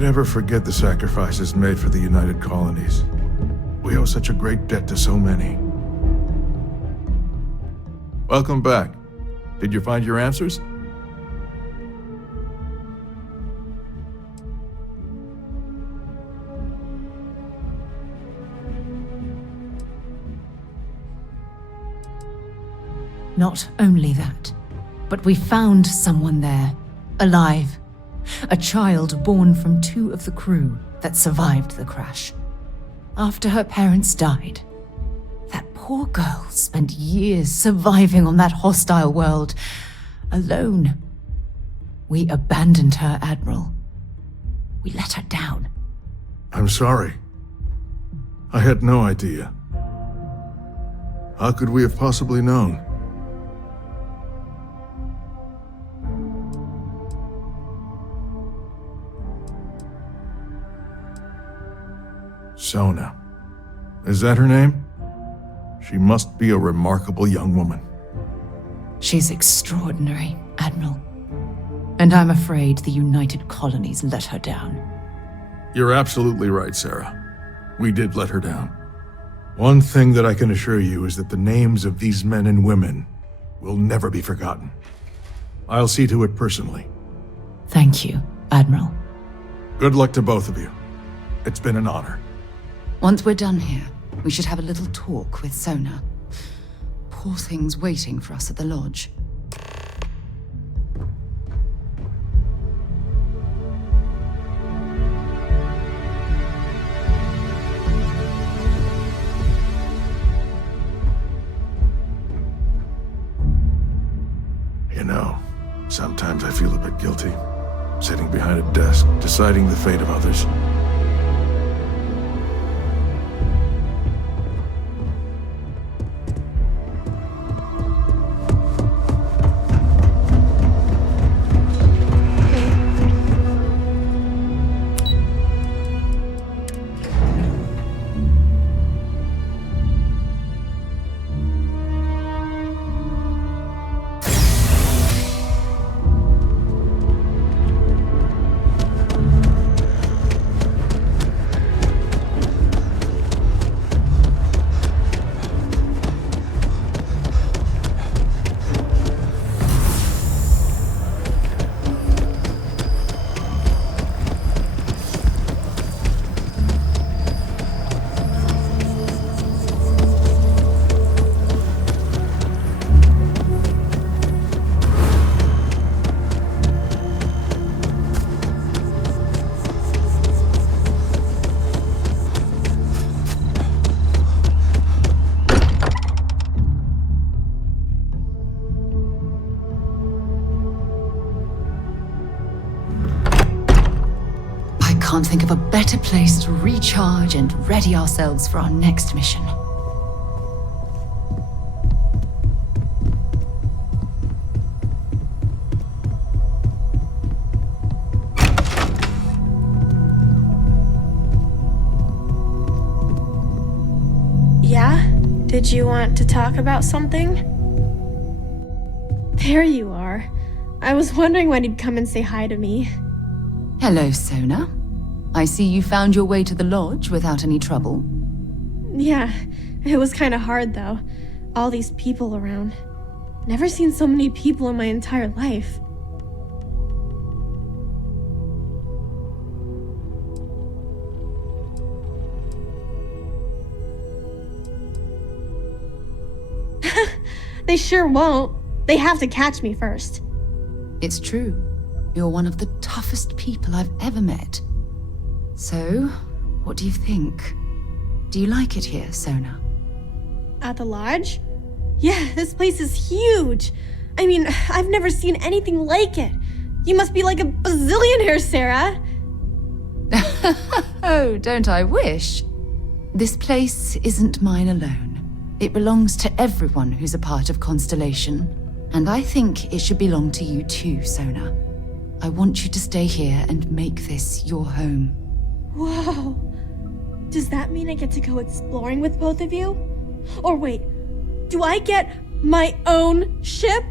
I'd ever forget the sacrifices made for the United Colonies. We owe such a great debt to so many. Welcome back. Did you find your answers? Not only that, but we found someone there, alive. A child born from 2 of the crew that survived the crash. After her parents died, that poor girl spent years surviving on that hostile world, alone. We abandoned her, Admiral. We let her down. I'm sorry. I had no idea. How could we have possibly known? Sona. Is that her name? She must be a remarkable young woman. She's extraordinary, Admiral. And I'm afraid the United Colonies let her down. You're absolutely right, Sarah. We did let her down. One thing that I can assure you is that the names of these men and women will never be forgotten. I'll see to it personally. Thank you, Admiral. Good luck to both of you. It's been an honor. Once we're done here, we should have a little talk with Sona. Poor thing's waiting for us at the lodge. You know, sometimes I feel a bit guilty, sitting behind a desk, deciding the fate of others. Can't think of a better place to recharge and ready ourselves for our next mission. Yeah? Did you want to talk about something? There you are. I was wondering when you'd come and say hi to me. Hello, Sona. I see you found your way to the lodge without any trouble. Yeah, it was kind of hard though. All these people around. Never seen so many people in my entire life. They sure won't. They have to catch me first. It's true. You're one of the toughest people I've ever met. So, what do you think? Do you like it here, Sona? At the lodge? Yeah, this place is huge. I mean, I've never seen anything like it. You must be like a bazillionaire, Sarah. Oh, don't I wish? This place isn't mine alone. It belongs to everyone who's a part of Constellation. And I think it should belong to you too, Sona. I want you to stay here and make this your home. Whoa. Does that mean I get to go exploring with both of you? Or wait, do I get my own ship?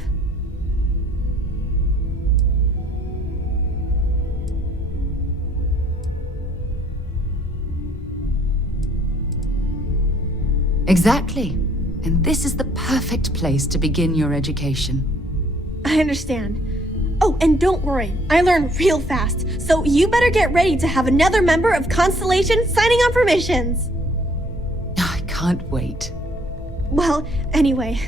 Exactly. And this is the perfect place to begin your education. I understand. Oh, and don't worry, I learn real fast, so you better get ready to have another member of Constellation signing on for missions. I can't wait. Well, anyway,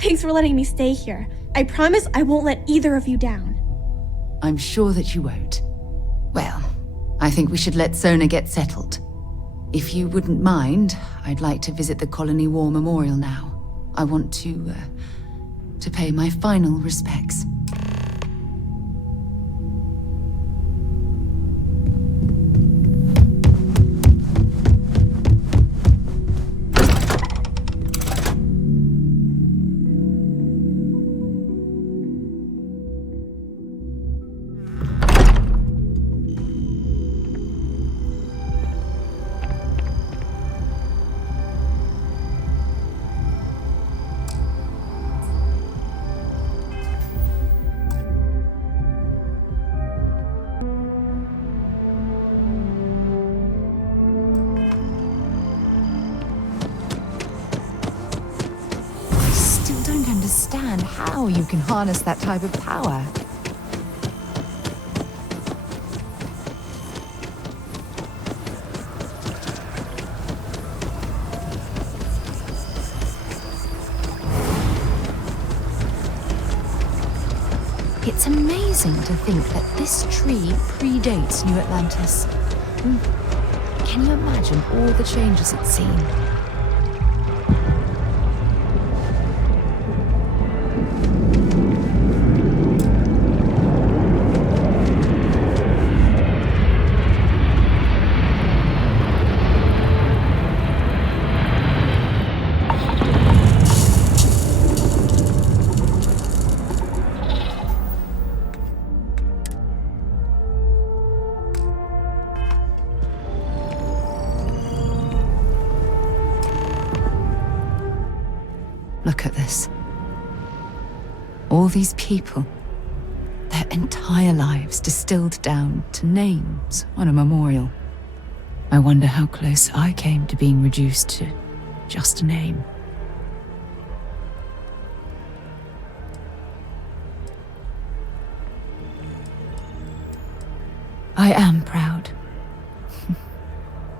thanks for letting me stay here. I promise I won't let either of you down. I'm sure that you won't. Well, I think we should let Sona get settled. If you wouldn't mind, I'd like to visit the Colony War Memorial now. I want to pay my final respects. Understand how you can harness that type of power. It's amazing to think that this tree predates New Atlantis. Can you imagine all the changes it's seen? Look at this. All these people, their entire lives distilled down to names on a memorial. I wonder how close I came to being reduced to just a name. I am proud.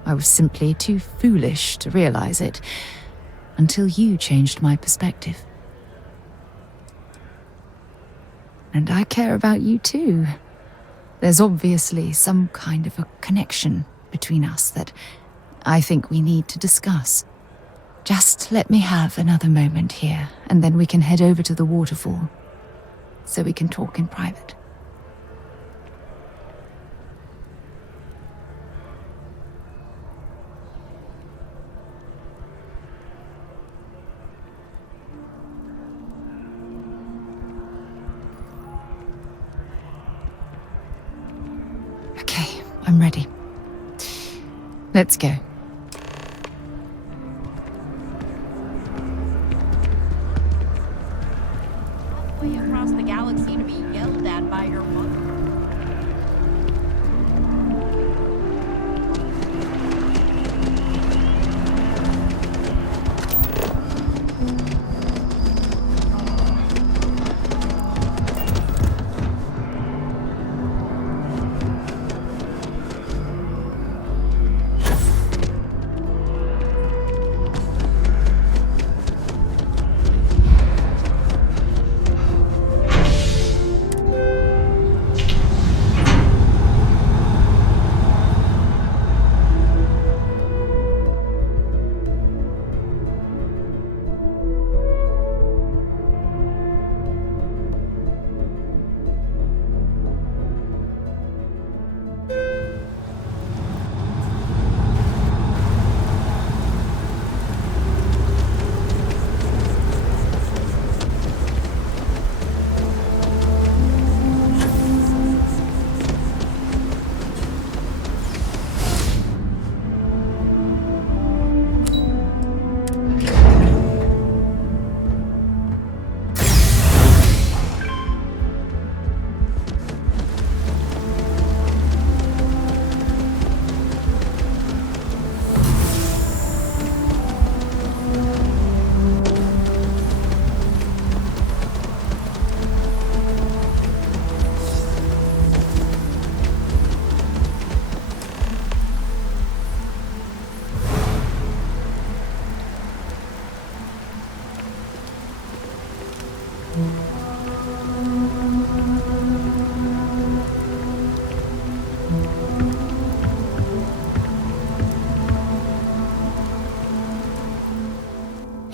I was simply too foolish to realize it until you changed my perspective. And I care about you too. There's obviously some kind of a connection between us that I think we need to discuss. Just let me have another moment here, and then we can head over to the waterfall, so we can talk in private. Okay, I'm ready. Let's go. Way across the galaxy to be yelled at by your mother.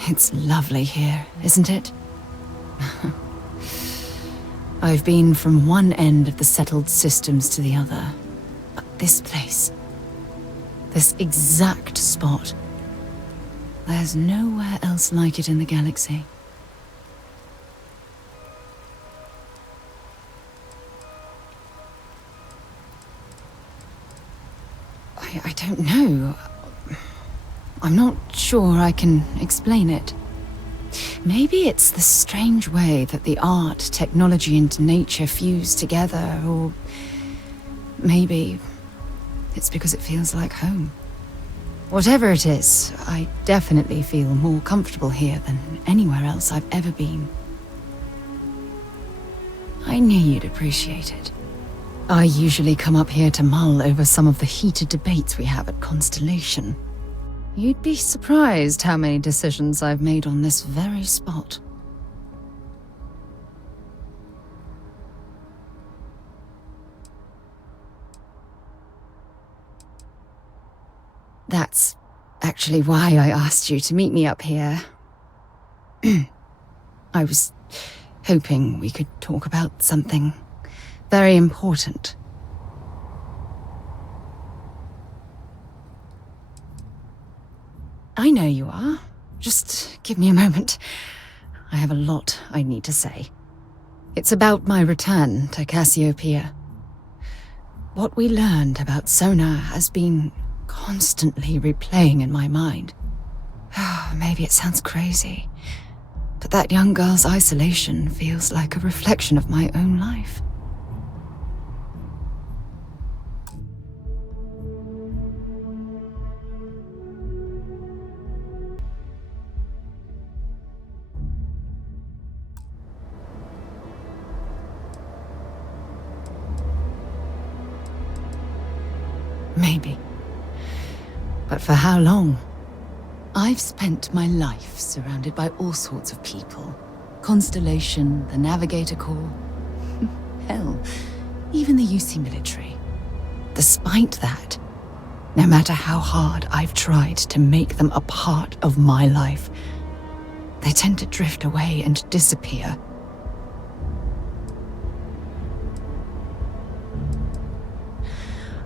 It's lovely here, isn't it? I've been from one end of the settled systems to the other. But this place, this exact spot, there's nowhere else like it in the galaxy. I don't know. I'm not sure I can explain it. Maybe it's the strange way that the art, technology, and nature fuse together, or maybe it's because it feels like home. Whatever it is, I definitely feel more comfortable here than anywhere else I've ever been. I knew you'd appreciate it. I usually come up here to mull over some of the heated debates we have at Constellation. You'd be surprised how many decisions I've made on this very spot. That's actually why I asked you to meet me up here. I was hoping we could talk about something very important. I know you are. Just give me a moment. I have a lot I need to say. It's about my return to Cassiopeia. What we learned about Sona has been constantly replaying in my mind. Maybe it sounds crazy, but that young girl's isolation feels like a reflection of my own life. Maybe. But for how long? I've spent my life surrounded by all sorts of people. Constellation, the Navigator Corps. Hell, even the UC military. Despite that, no matter how hard I've tried to make them a part of my life, they tend to drift away and disappear.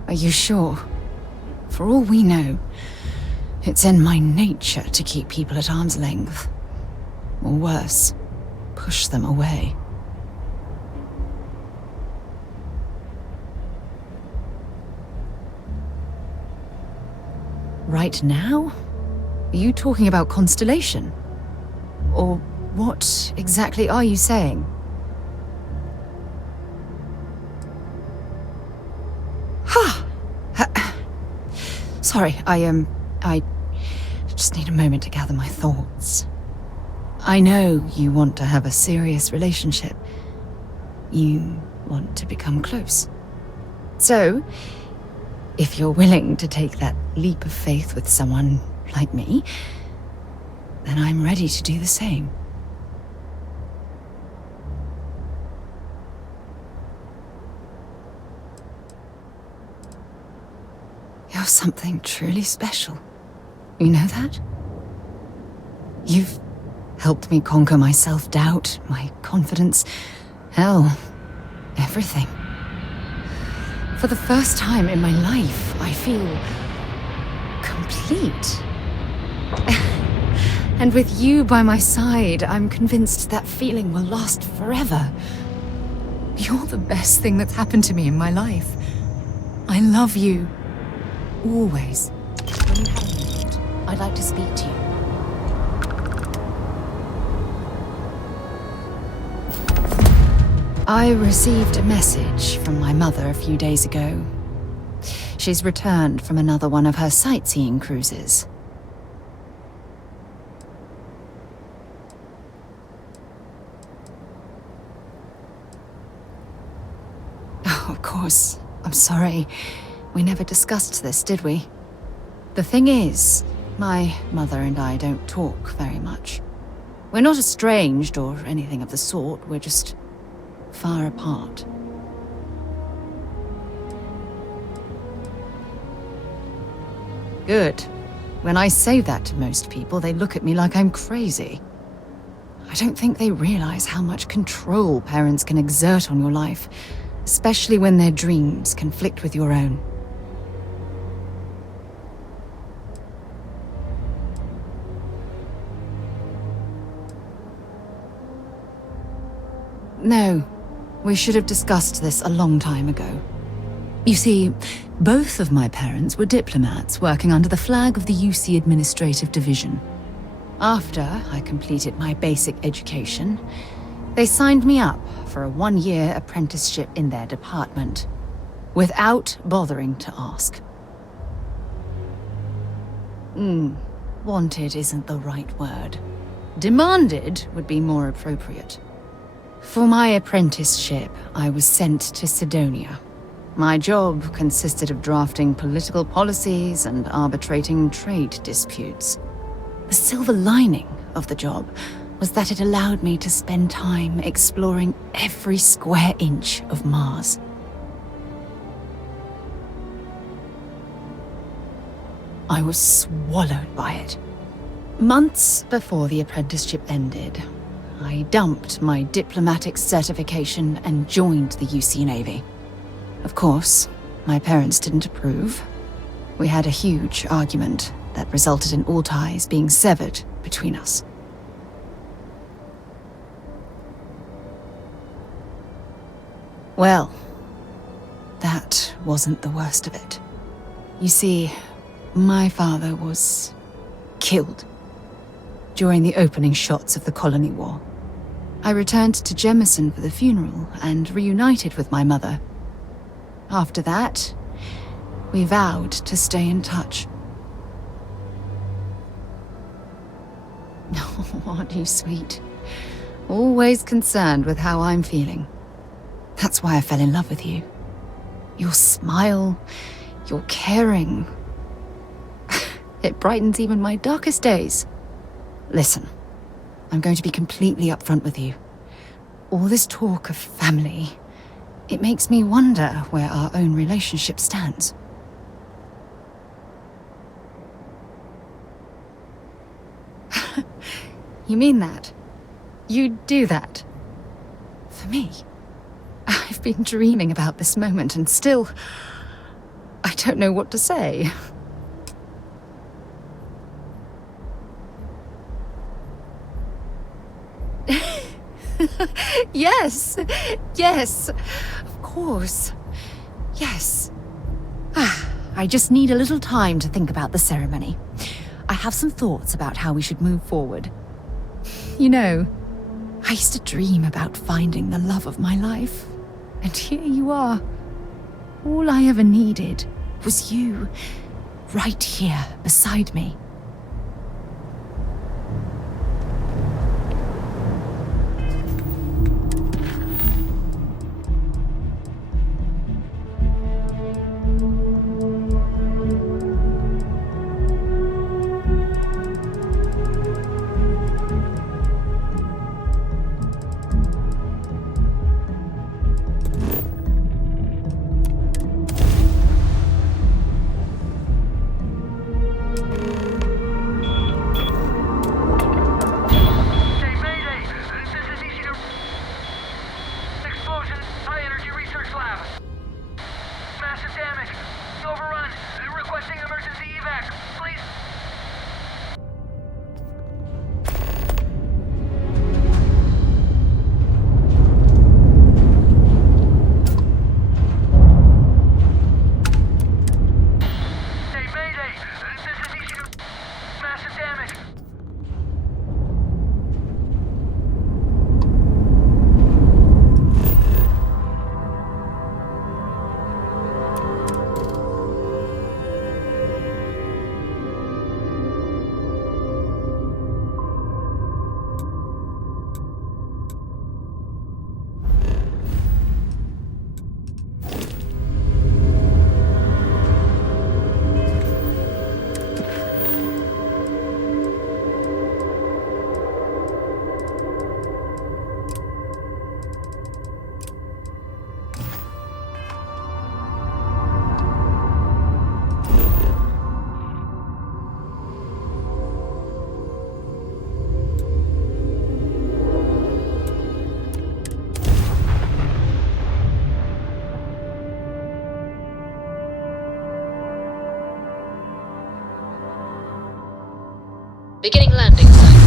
Are you sure? For all we know, it's in my nature to keep people at arm's length. Or worse, push them away. Right now? Are you talking about Constellation? Or what exactly are you saying? Sorry, I just need a moment to gather my thoughts. I know you want to have a serious relationship. You want to become close. So, if you're willing to take that leap of faith with someone like me, then I'm ready to do the same. You're something truly special. You know that? You've helped me conquer my self-doubt, my confidence, hell, everything. For the first time in my life, I feel complete. And with you by my side, I'm convinced that feeling will last forever. You're the best thing that's happened to me in my life. I love you. Always. When you have a minute, I'd like to speak to you. I received a message from my mother a few days ago. She's returned from another one of her sightseeing cruises. Oh, of course. I'm sorry. We never discussed this, did we? The thing is, my mother and I don't talk very much. We're not estranged or anything of the sort, we're just far apart. Good. When I say that to most people, they look at me like I'm crazy. I don't think they realize how much control parents can exert on your life, especially when their dreams conflict with your own. No, we should have discussed this a long time ago. You see, both of my parents were diplomats working under the flag of the UC Administrative Division. After I completed my basic education, they signed me up for a 1-year apprenticeship in their department, without bothering to ask. Wanted isn't the right word. Demanded would be more appropriate. For my apprenticeship, I was sent to Cydonia. My job consisted of drafting political policies and arbitrating trade disputes. The silver lining of the job was that it allowed me to spend time exploring every square inch of Mars. I was swallowed by it. Months before the apprenticeship ended, I dumped my diplomatic certification and joined the UC Navy. Of course, my parents didn't approve. We had a huge argument that resulted in all ties being severed between us. Well, that wasn't the worst of it. You see, my father was killed during the opening shots of the Colony War. I returned to Jemison for the funeral and reunited with my mother. After that, we vowed to stay in touch. Oh, aren't you sweet? Always concerned with how I'm feeling. That's why I fell in love with you. Your smile, your caring. It brightens even my darkest days. Listen, I'm going to be completely upfront with you. All this talk of family, it makes me wonder where our own relationship stands. You mean that? You'd do that? For me? I've been dreaming about this moment and still, I don't know what to say. Yes, yes, of course, yes. I just need a little time to think about the ceremony. I have some thoughts about how we should move forward. You know, I used to dream about finding the love of my life, and here you are. All I ever needed was you, right here beside me. Beginning landing cycle.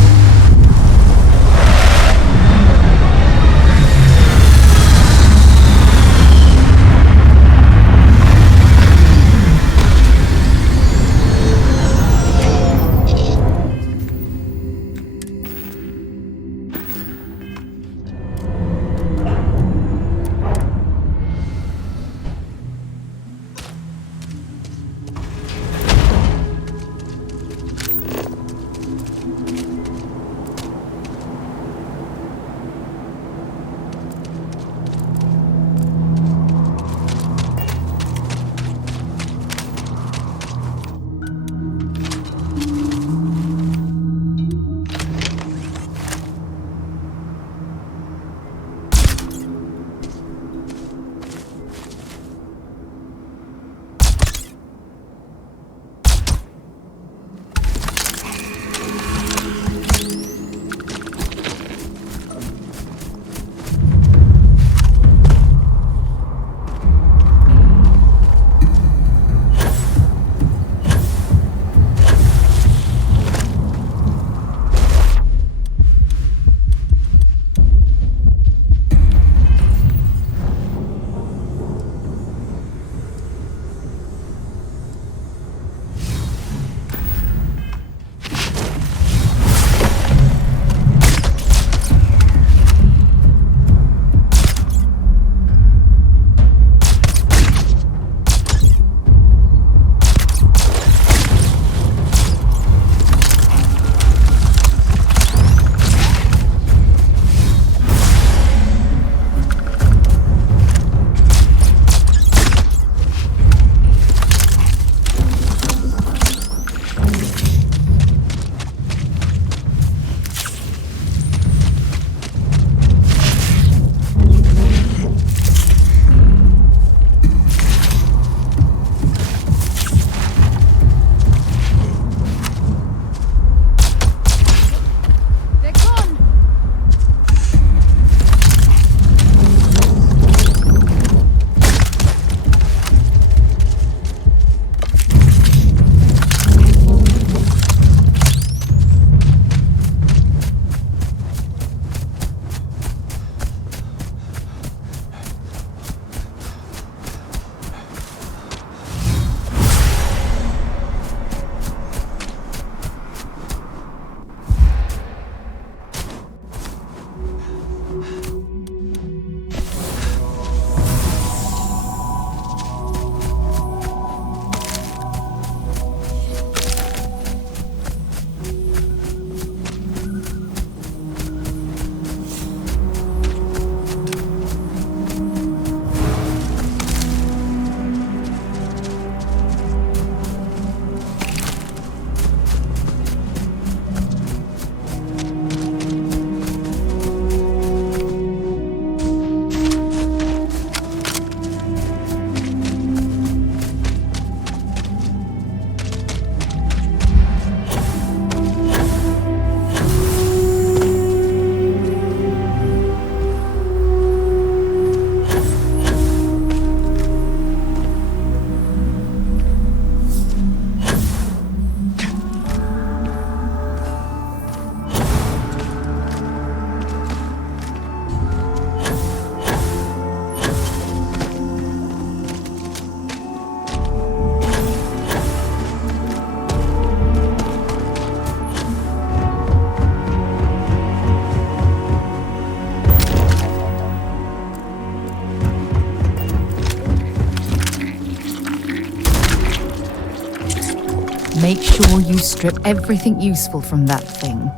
Make sure you strip everything useful from that thing.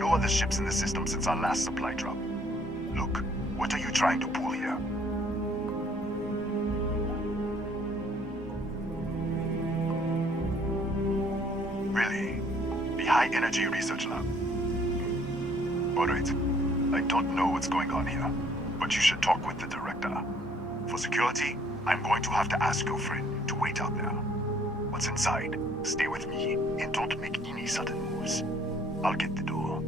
No other ships in the system since our last supply drop. Look, what are you trying to pull here? Really? The High Energy Research Lab? Alright. I don't know what's going on here, but you should talk with the director. For security, I'm going to have to ask your friend to wait out there. Once inside, stay with me and don't make any sudden moves. I'll get the door.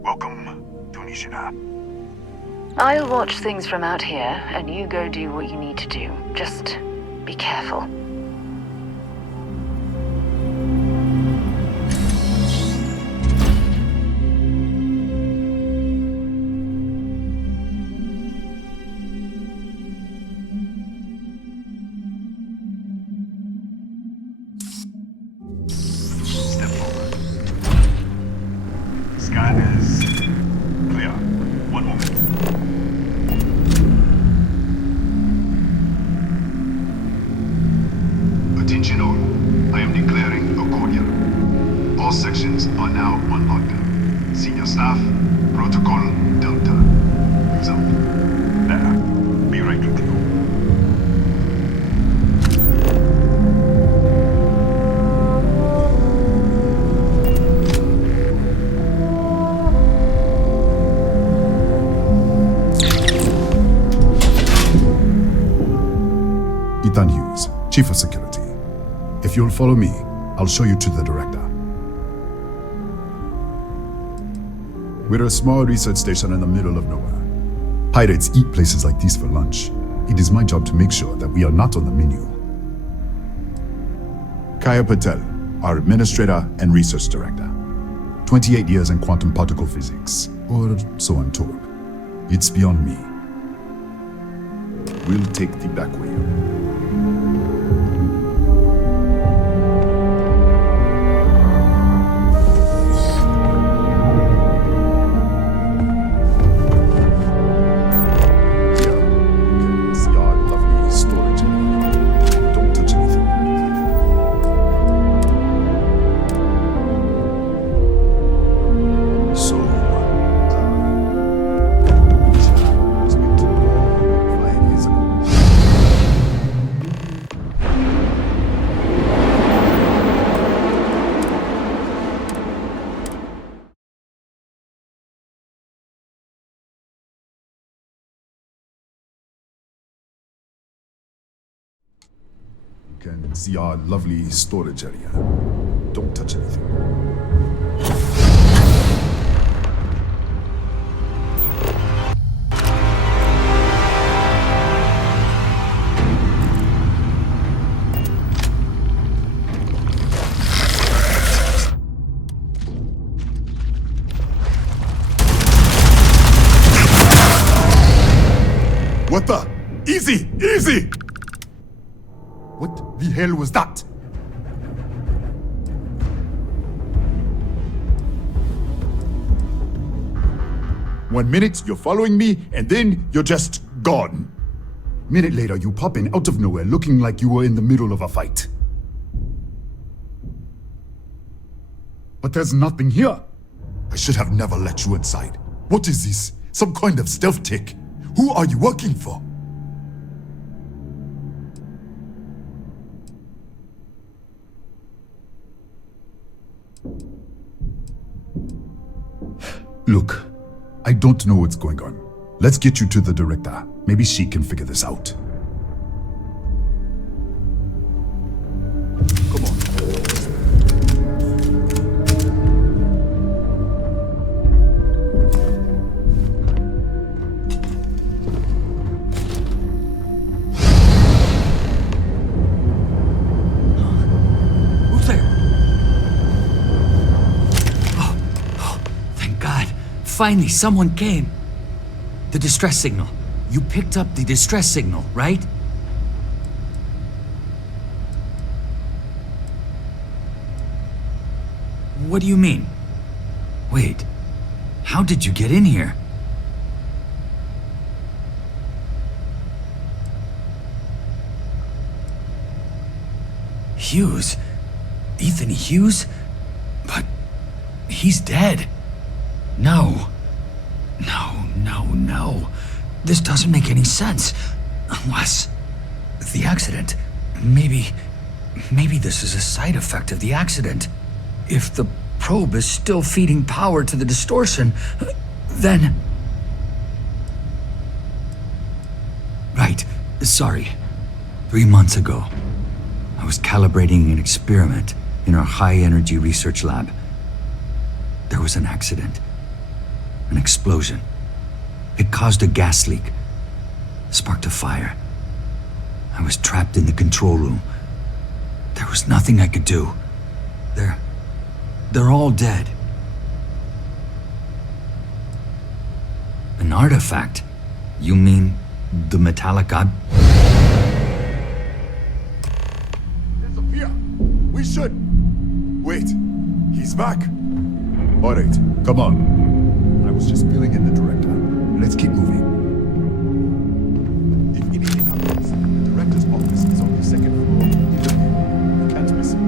Welcome to Nishina. I'll watch things from out here, and you go do what you need to do. Just be careful. Step forward. Scan is clear. One moment. Attention all. I am declaring a cordial. All sections are now on lockdown. Senior staff, protocol Delta. Result. There. Be right with you. Ethan Hughes, Chief of Security. If you'll follow me, I'll show you to the director. We're a small research station in the middle of nowhere. Pirates eat places like these for lunch. It is my job to make sure that we are not on the menu. Kaya Patel, our Administrator and Research Director. 28 years in quantum particle physics, or so I'm told. It's beyond me. We'll take the back way. Can see our lovely storage area. Don't touch anything. What the? Easy! Easy! What the hell was that? One minute you're following me, and then you're just gone. Minute later you pop in out of nowhere looking like you were in the middle of a fight. But there's nothing here. I should have never let you inside. What is this? Some kind of stealth tick? Who are you working for? Look, I don't know what's going on. Let's get you to the director. Maybe she can figure this out. Come on. Who's there? Oh, thank God. Finally, someone came. The distress signal. You picked up the distress signal, right? What do you mean? Wait, how did you get in here? Hughes? Ethan Hughes? But he's dead. No. No. This doesn't make any sense. Unless... the accident. Maybe this is a side effect of the accident. If the probe is still feeding power to the distortion, then... Right. Sorry. 3 months ago, I was calibrating an experiment in our high-energy research lab. There was an accident. An explosion. It caused a gas leak. Sparked a fire. I was trapped in the control room. There was nothing I could do. They're all dead. An artifact? You mean the metallic Disappear! We should... Wait, he's back. All right, come on. I was just filling in the director. Let's keep moving. If anything happens, the director's office is on the second floor. You can't miss it.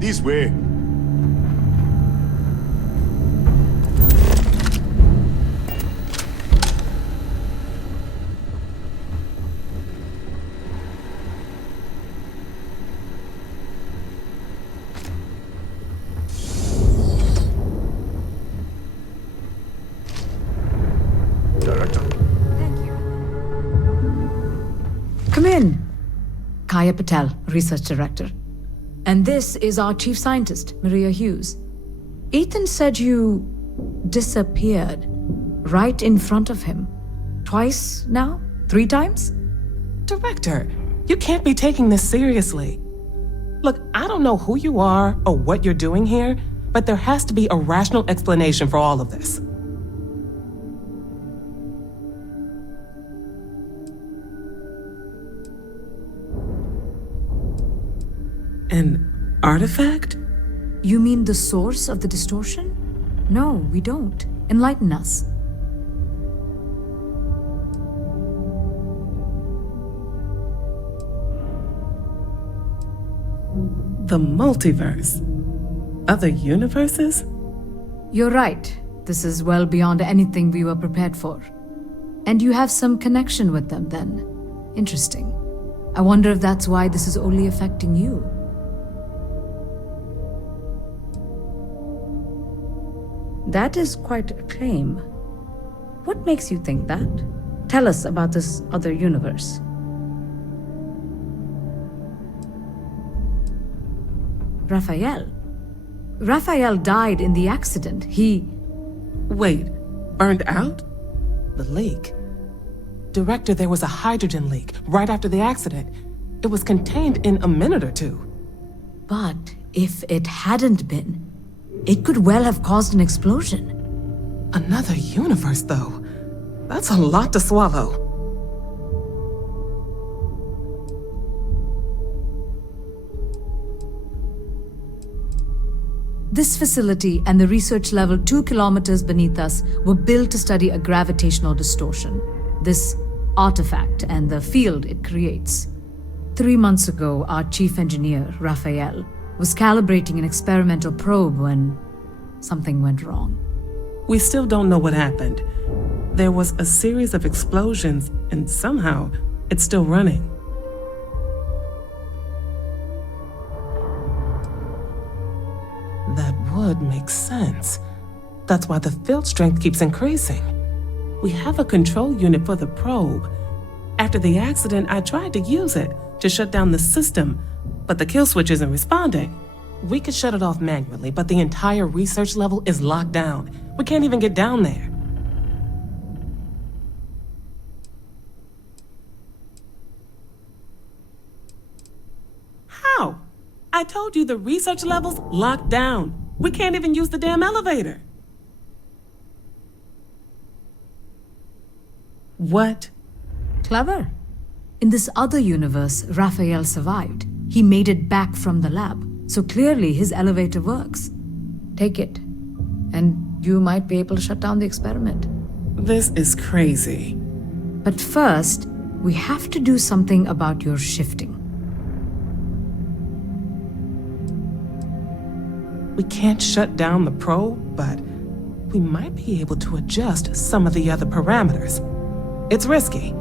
This way. Director. Thank you. Come in. Kaya Patel, Research Director. And this is our Chief Scientist, Maria Hughes. Ethan said you disappeared right in front of him. Twice now? 3 times? Director, you can't be taking this seriously. Look, I don't know who you are or what you're doing here, but there has to be a rational explanation for all of this. An artifact? You mean the source of the distortion? No, we don't. Enlighten us. The multiverse? Other universes? You're right. This is well beyond anything we were prepared for. And you have some connection with them then. Interesting. I wonder if that's why this is only affecting you. That is quite a claim. What makes you think that? Tell us about this other universe. Raphael. Raphael died in the accident. Wait, burned out? The leak. Director, there was a hydrogen leak right after the accident. It was contained in a minute or two. But if it hadn't been, it could well have caused an explosion. Another universe, though. That's a lot to swallow. This facility and the research level 2 kilometers beneath us were built to study a gravitational distortion, this artifact and the field it creates. 3 months ago, our chief engineer, Raphael, was calibrating an experimental probe when something went wrong. We still don't know what happened. There was a series of explosions, and somehow it's still running. That would make sense. That's why the field strength keeps increasing. We have a control unit for the probe. After the accident, I tried to use it to shut down the system, but the kill switch isn't responding. We could shut it off manually, but the entire research level is locked down. We can't even get down there. How? I told you the research level's locked down. We can't even use the damn elevator. What? Clever. In this other universe, Raphael survived. He made it back from the lab, so clearly his elevator works. Take it, and you might be able to shut down the experiment. This is crazy. But first, we have to do something about your shifting. We can't shut down the probe, but we might be able to adjust some of the other parameters. It's risky.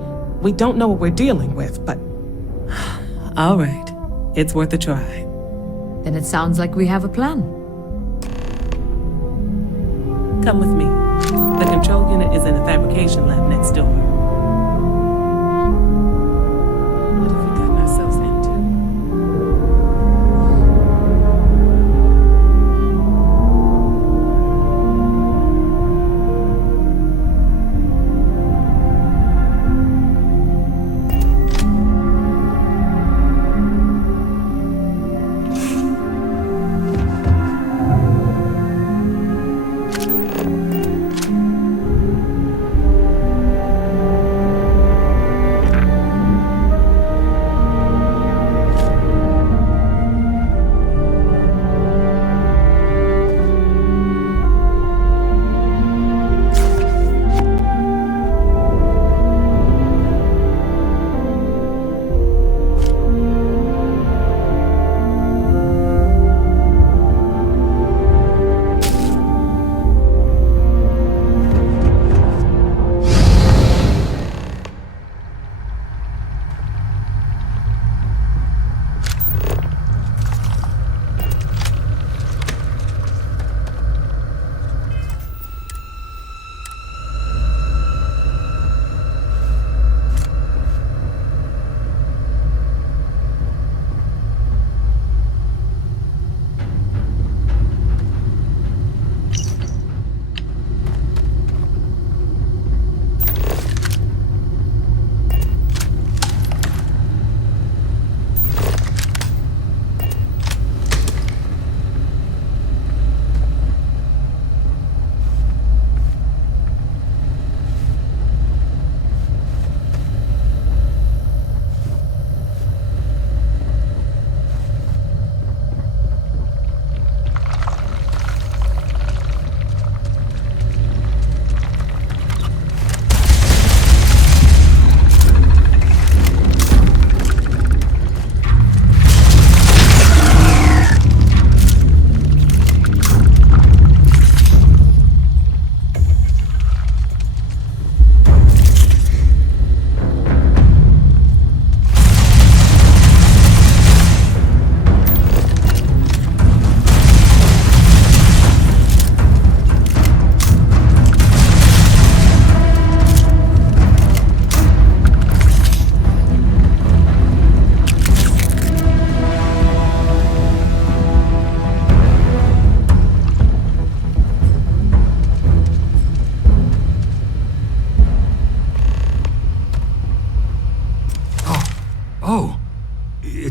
We don't know what we're dealing with, but... All right. It's worth a try. Then it sounds like we have a plan. Come with me. The control unit is in the fabrication lab next door. What have we gotten ourselves into?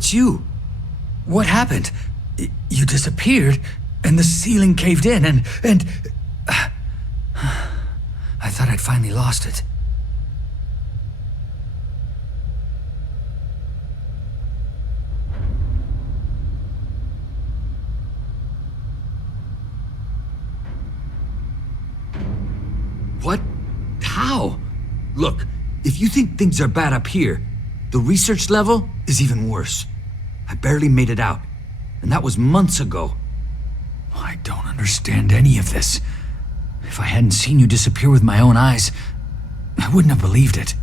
it's you. What happened? You disappeared, and the ceiling caved in, and... I thought I'd finally lost it. What? How? Look, if you think things are bad up here, the research level is even worse. I barely made it out, and that was months ago. I don't understand any of this. If I hadn't seen you disappear with my own eyes, I wouldn't have believed it.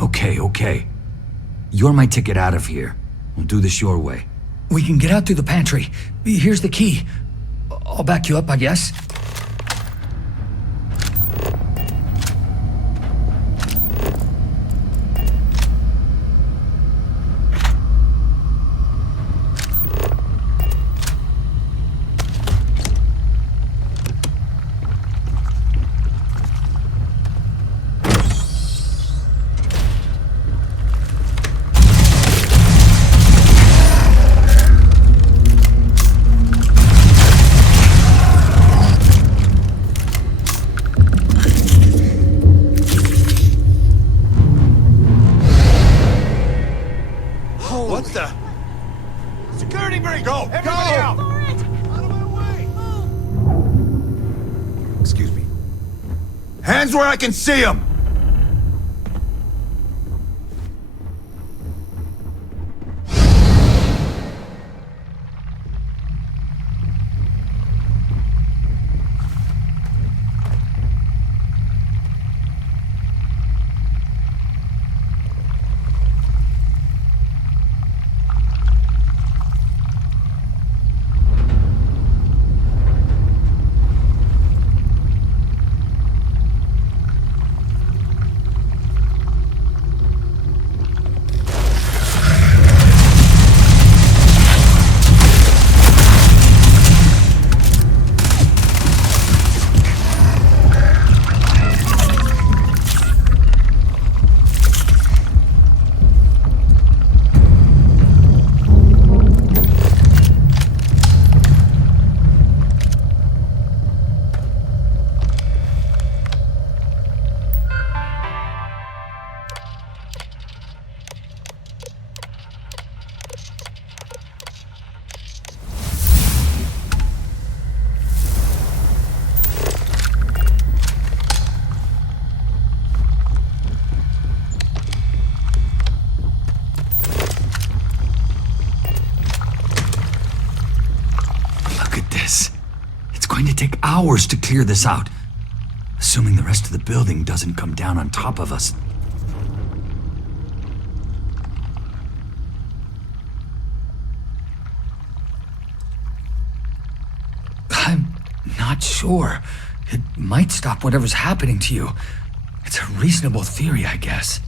Okay. You're my ticket out of here. We'll do this your way. We can get out through the pantry. Here's the key. I'll back you up, I guess. Where I can see him! Hours to clear this out, assuming the rest of the building doesn't come down on top of us. I'm not sure. It might stop whatever's happening to you. It's a reasonable theory, I guess.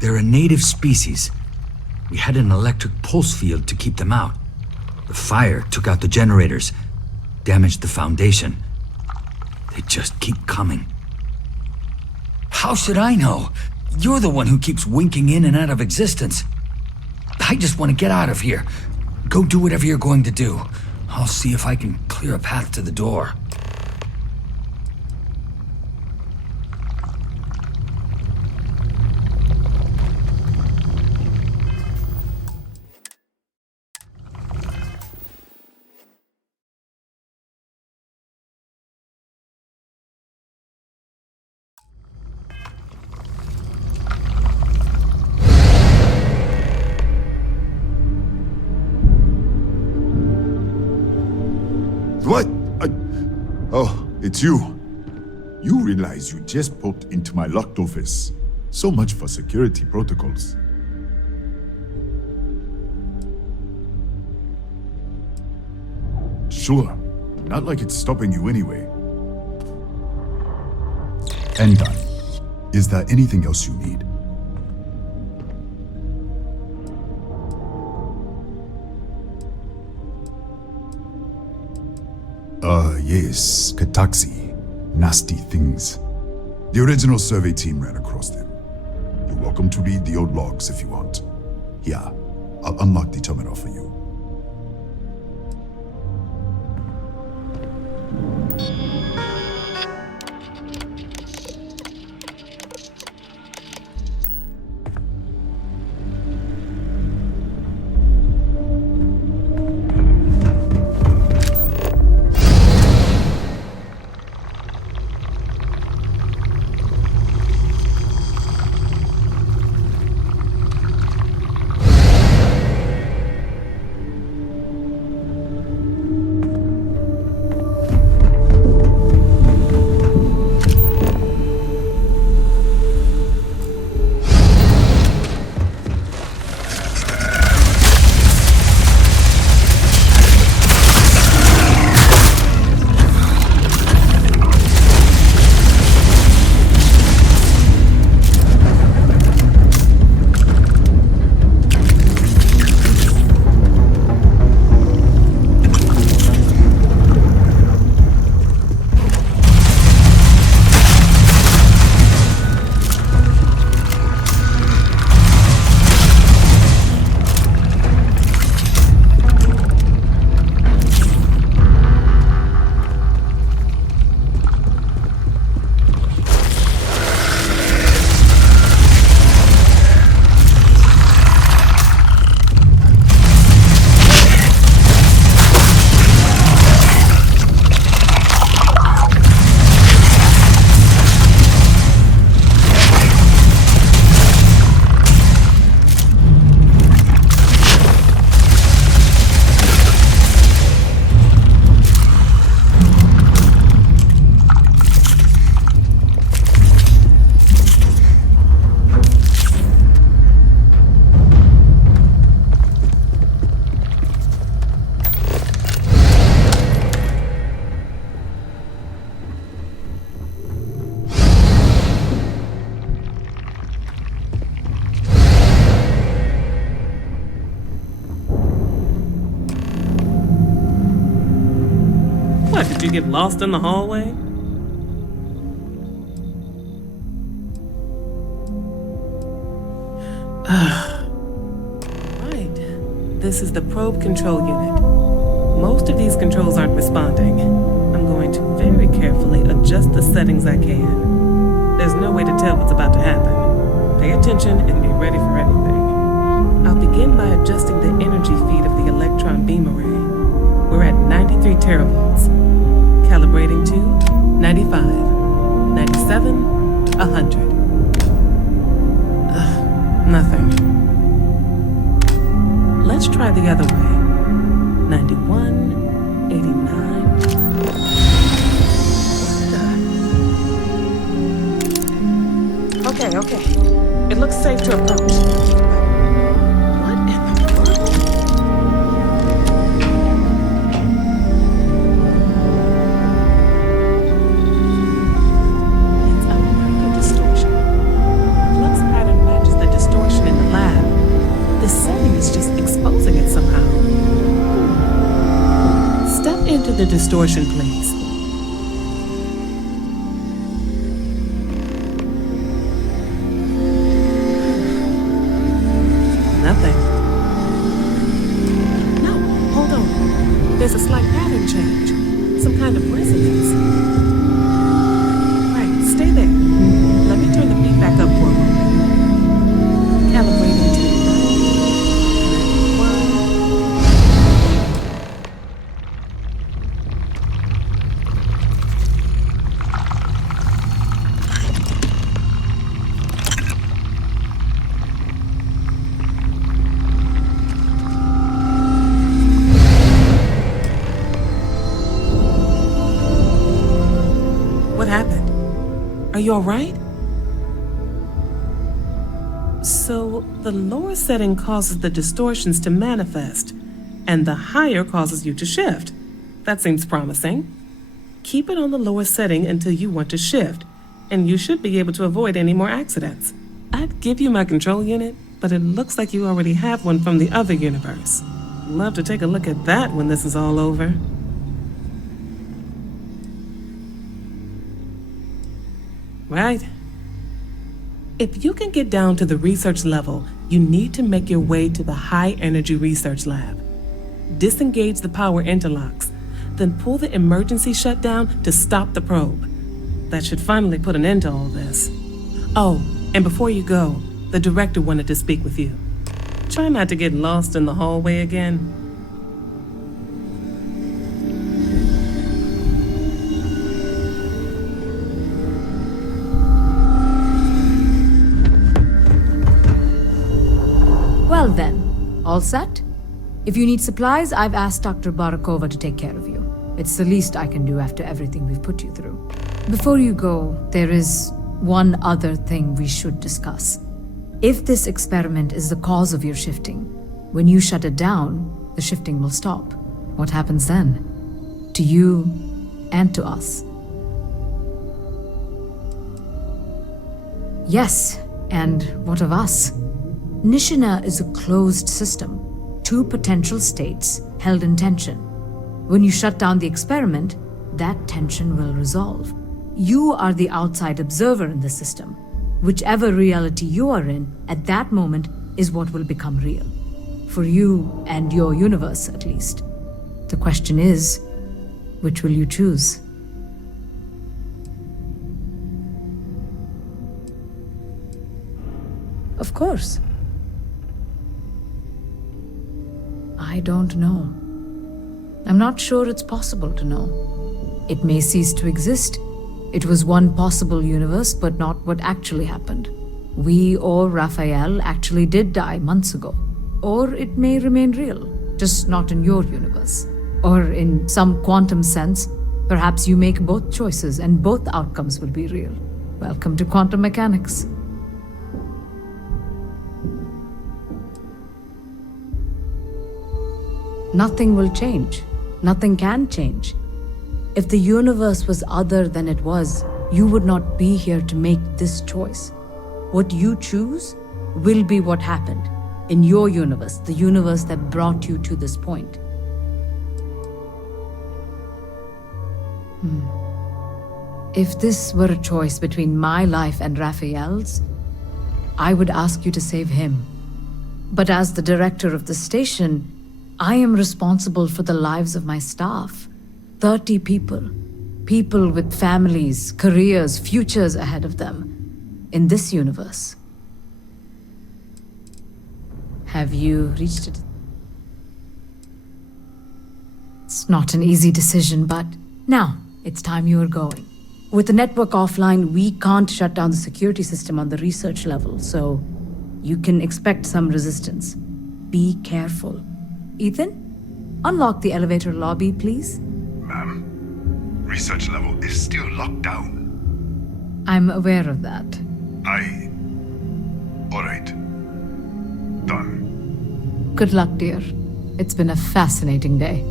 They're a native species. We had an electric pulse field to keep them out. The fire took out the generators, damaged the foundation. They just keep coming. How should I know? You're the one who keeps winking in and out of existence. I just want to get out of here. Go do whatever you're going to do. I'll see if I can clear a path to the door. What? Oh, it's you. You realize you just poked into my locked office. So much for security protocols. Sure, not like it's stopping you anyway. And done. Is there anything else you need? Yes, Kataxi. Nasty things. The original survey team ran across them. You're welcome to read the old logs if you want. Here, I'll unlock the terminal for you. What, did you get lost in the hallway? Right. This is the probe control unit. Most of these controls aren't responding. I'm going to very carefully adjust the settings I can. There's no way to tell what's about to happen. Pay attention and be ready for anything. I'll begin by adjusting the energy feed of the electron beam array. We're at 93 teravolts. Calibrating to 95, 97, 100. Nothing. Let's try the other way. 91, 89. Okay. It looks safe to approach. What in the world? It's a micro distortion. Flux pattern matches the distortion in the lab. The setting is just exposing it somehow. Step into the distortion, please. Nothing. No, hold on. There's a slight pattern change. Some kind of resonance. Right, stay there. Let me turn the beat back up for a moment. Calibrating to 91. What happened? Are you all right? So, the lower setting causes the distortions to manifest, and the higher causes you to shift. That seems promising. Keep it on the lower setting until you want to shift, and you should be able to avoid any more accidents. I'd give you my control unit, but it looks like you already have one from the other universe. Love to take a look at that when this is all over. right? If you can get down to the research level, you need to make your way to the high energy research lab. Disengage the power interlocks, then pull the emergency shutdown to stop the probe. That should finally put an end to all this. Oh, and before you go, the director wanted to speak with you. Try not to get lost in the hallway again. Well then, all set? If you need supplies, I've asked Dr. Barakova to take care of you. It's the least I can do after everything we've put you through. Before you go, there is one other thing we should discuss. If this experiment is the cause of your shifting, when you shut it down, the shifting will stop. What happens then? To you and to us. Yes, and what of us? Nishina is a closed system. Two potential states held in tension. When you shut down the experiment, that tension will resolve. You are the outside observer in the system. Whichever reality you are in at that moment is what will become real. For you and your universe, at least. The question is, which will you choose? Of course. I don't know. I'm not sure it's possible to know. It may cease to exist. It was one possible universe, but not what actually happened. We or Raphael actually did die months ago. Or it may remain real, just not in your universe. Or in some quantum sense, perhaps you make both choices and both outcomes will be real. Welcome to quantum mechanics. Nothing will change. Nothing can change. If the universe was other than it was, you would not be here to make this choice. What you choose will be what happened in your universe, the universe that brought you to this point. If this were a choice between my life and Raphael's, I would ask you to save him. But as the director of the station, I am responsible for the lives of my staff. 30 people. People with families, careers, futures ahead of them. In this universe. Have you reached it? It's not an easy decision, but now it's time you are going. With the network offline, we can't shut down the security system on the research level, so you can expect some resistance. Be careful. Ethan, unlock the elevator lobby, please. Ma'am, research level is still locked down. I'm aware of that. Alright. Done. Good luck, dear. It's been a fascinating day.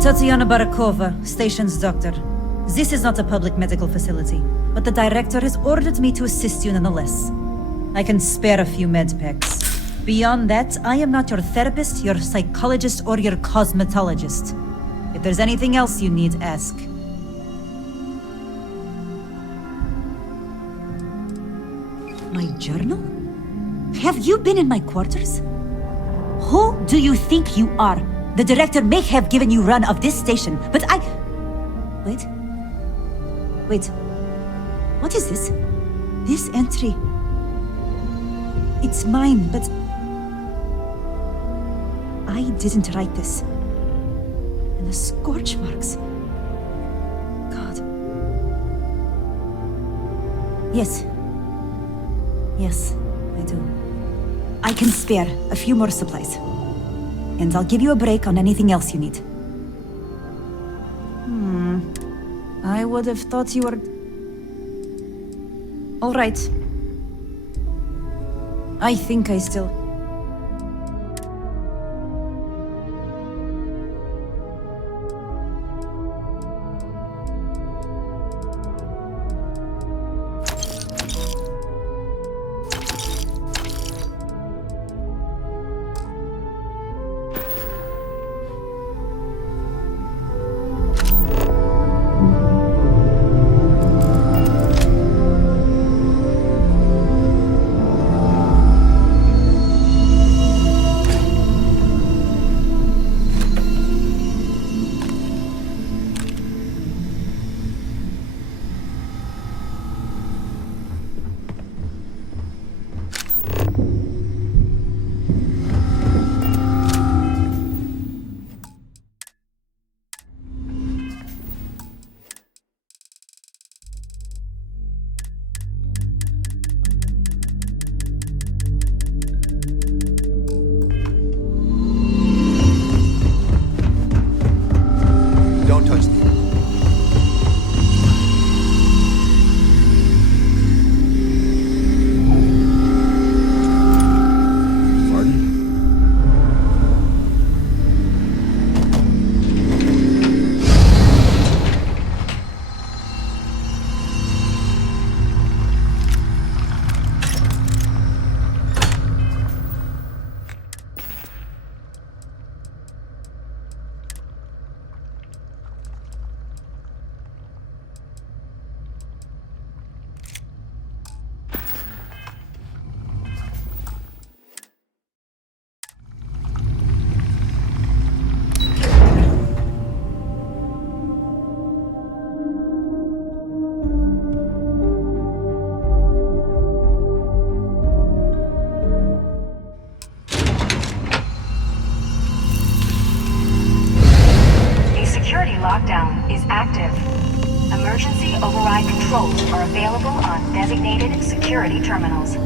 Tatiana Barakova, station's doctor. This is not a public medical facility, but the director has ordered me to assist you nonetheless. I can spare a few med packs. Beyond that, I am not your therapist, your psychologist, or your cosmetologist. If there's anything else you need, ask. My journal? Have you been in my quarters? Who do you think you are? The director may have given you run of this station, but I... Wait. What is this? This entry... It's mine, but... I didn't write this. And the scorch marks... God... Yes, I do. I can spare a few more supplies. And I'll give you a break on anything else you need. I would have thought you were... All right. I think I still... security terminals.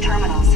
Requesting terminals.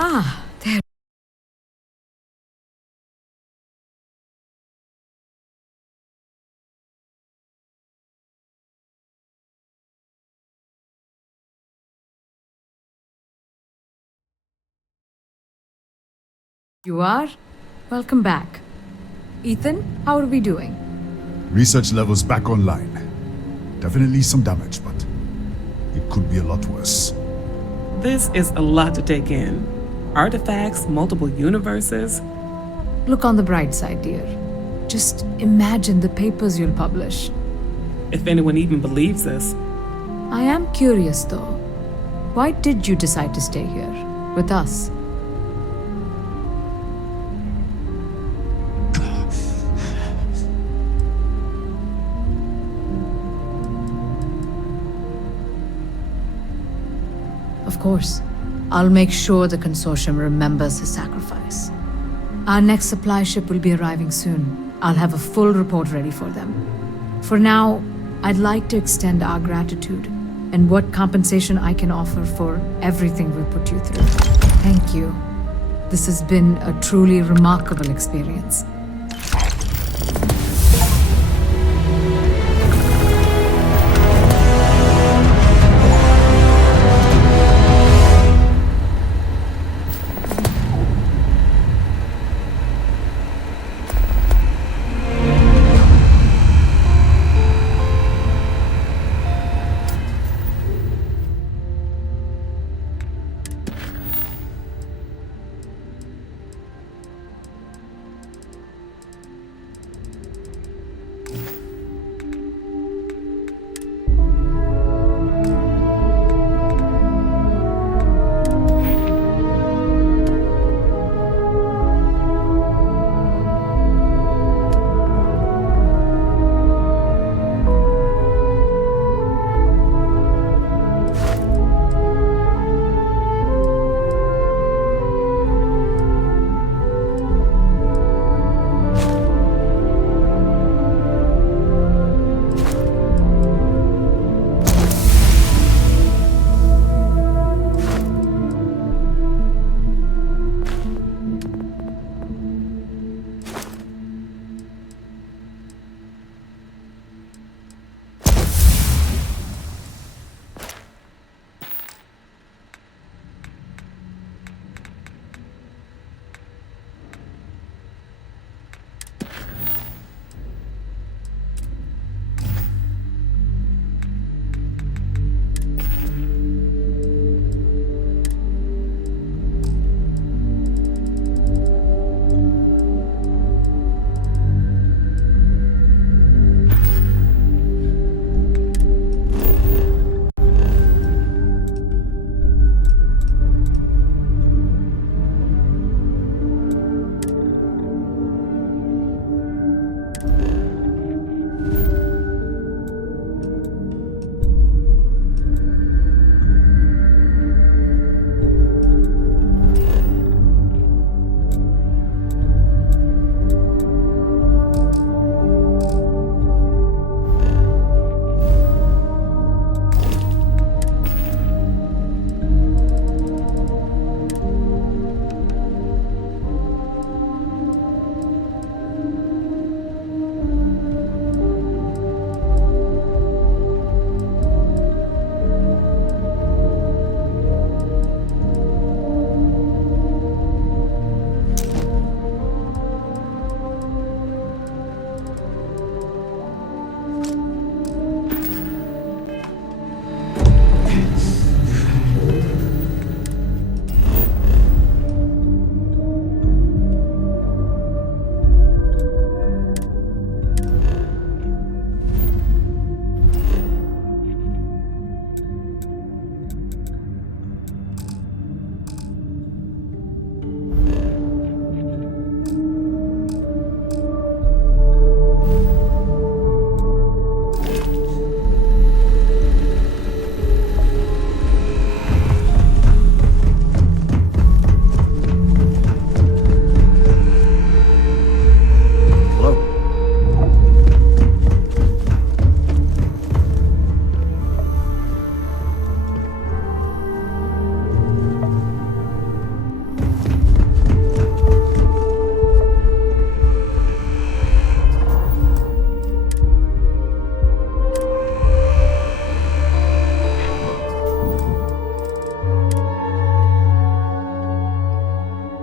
Ah, there. You are? Welcome back. Ethan, how are we doing? Research levels back online. Definitely some damage, but it could be a lot worse. This is a lot to take in. Artifacts, multiple universes. Look on the bright side, dear. Just imagine the papers you'll publish. If anyone even believes this. I am curious, though. Why did you decide to stay here, with us? Of course. I'll make sure the consortium remembers his sacrifice. Our next supply ship will be arriving soon. I'll have a full report ready for them. For now, I'd like to extend our gratitude and what compensation I can offer for everything we put you through. Thank you. This has been a truly remarkable experience.